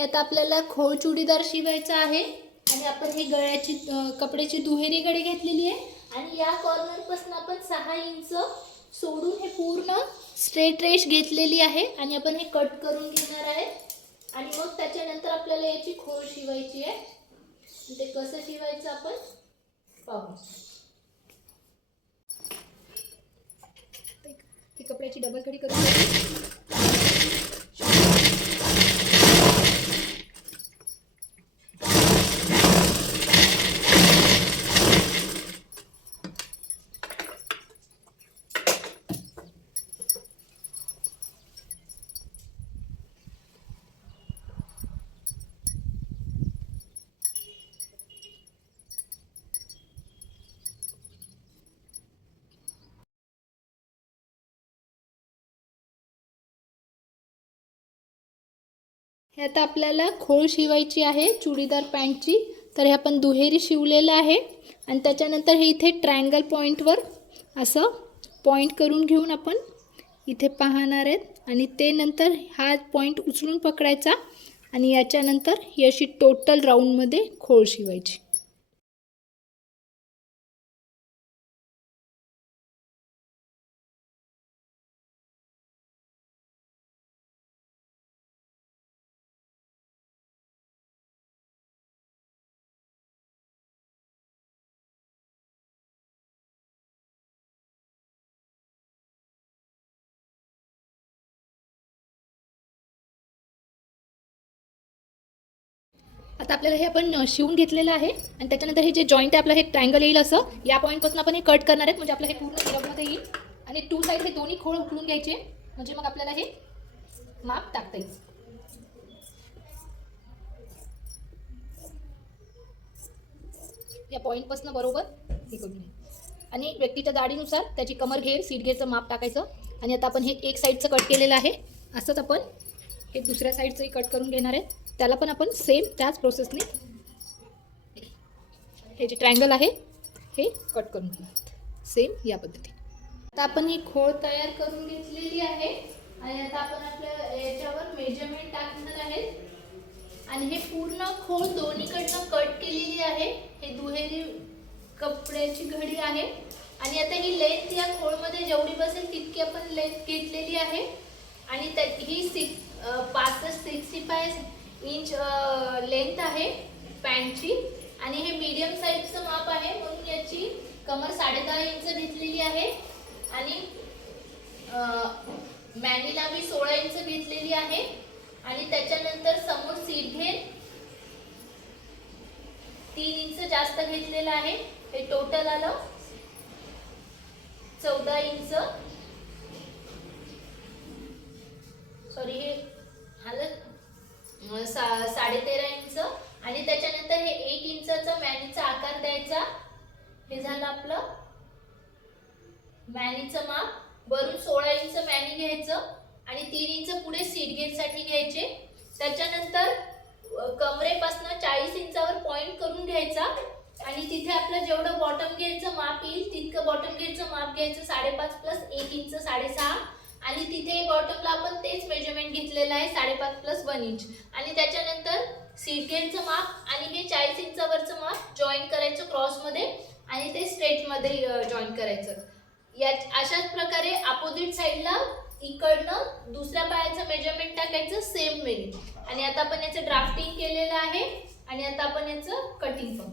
हे आता आपल्याला खोळ चुडीदार शिवायचा आहे आणि आपण हे गळ्याची कपड्याची दुहेरी गडी घेतलेली आहे आणि या कॉर्नरपासून आपण 6 इंच सोडून हे पूर्ण स्ट्रेट रेष घेतलेली आहे आणि आपण हे कट करून घेणार आहे आणि मग त्याच्यानंतर आपल्याला याची खोळ शिवायची आहे. ते कसं शिवायचं आपण पाहू. ती कपड्याची डबल कडी करून हे आता आपल्याला खोळ शिवायची आहे चुडीदार पॅन्टची. तर हे आपण दुहेरी शिवलेलं आहे आणि त्याच्यानंतर हे इथे ट्रायंगल पॉईंटवर असं पॉईंट करून घेऊन आपण इथे पाहणार आहेत आणि ते नंतर हा पॉईंट उचलून पकडायचा आणि याच्यानंतर ही अशी टोटल राऊंडमध्ये खोळ शिवायची. आता आपल्याला हे आपण शिवून घेतलेलं आहे आणि त्याच्यानंतर हे जे जॉईंट आहे आपलं हे ट्रायंगल येईल असं या पॉईंटपासून आपण हे कट करणार आहेत म्हणजे आपलं हे पूर्ण मिरवमध्ये येईल आणि 2 साईड हे दोन्ही खोळ उकळून घ्यायचे म्हणजे मग आपल्याला हे माप टाकता येईल. या पॉईंटपासून बरोबर हे करून घ्या आणि व्यक्तीच्या जाडीनुसार त्याची कमर घेर सीट घेरचं माप टाकायचं आणि आता आपण हे एक साईडचं कट केलेलं आहे असंच आपण हे दुसऱ्या साईडचंही कट करून घेणार आहे. त्याला पण आपण सेम त्याच प्रोसेसने हे जे ट्रायंगल आहे हे कट करून घेणार सेम या पद्धतीने. आता आपण ही खोळ तयार करून घेतलेली आहे आणि आता आपण आपल्या याच्यावर मेजरमेंट टाकणार आहेत आणि हे पूर्ण खोळ दोन्हीकडनं कट केलेली आहे. हे दुहेरी कपड्याची घडी आहे आणि आता ही लेंथ या खोळमध्ये जेवढी बसेल तितकी आपण लेंथ घेतलेली आहे आणि ही 65 इंच लेंथ आहे पॅन्टची आणि हे मीडियम साईजचं माप आहे म्हणून याची कमर 10.5 इंच घेतलेली आहे आणि मॅनीला मी 16 इंच घेतलेली आहे आणि त्याच्यानंतर समोर सीट घेर 3 इंच जास्त घेतलेला आहे. हे टोटल आलं 14 इंच सॉरी हे आलं 13.5 इंच आणि त्याच्यानंतर हे 1 इंचाचा मॅनीचा आकार द्यायचा. हे झालं आपलं मॅनीचं माप. वरून 16 इंच मॅनी घ्यायचं आणि 3 इंच पुढे सीट घेरसाठी घ्यायचे. त्याच्यानंतर कमरेपासून 40 इंचावर पॉईंट करून घ्यायचा आणि तिथे आपलं जेवढं बॉटम घेरचं माप येईल तितकं बॉटम घेरचं माप घ्यायचं 5.5 प्लस 1 इंच 6.5 आणि तिथे बॉटमला आपण तेच मेजरमेंट घेतलेलं आहे 5.5 प्लस 1 इंच आणि त्याच्यानंतर सीट घेरचं माप आणि हे 40 इंचावरचं माप जॉईन करायचं क्रॉसमध्ये आणि ते स्ट्रेटमध्ये जॉईन करायचं. या अशाच प्रकारे अपोजिट साईडला इकडनं दुसऱ्या पायाचं मेजरमेंट टाकायचं सेम वेनी आणि आता आपण याचं ड्राफ्टिंग केलेलं आहे आणि आता आपण याचं कटिंग पाहू.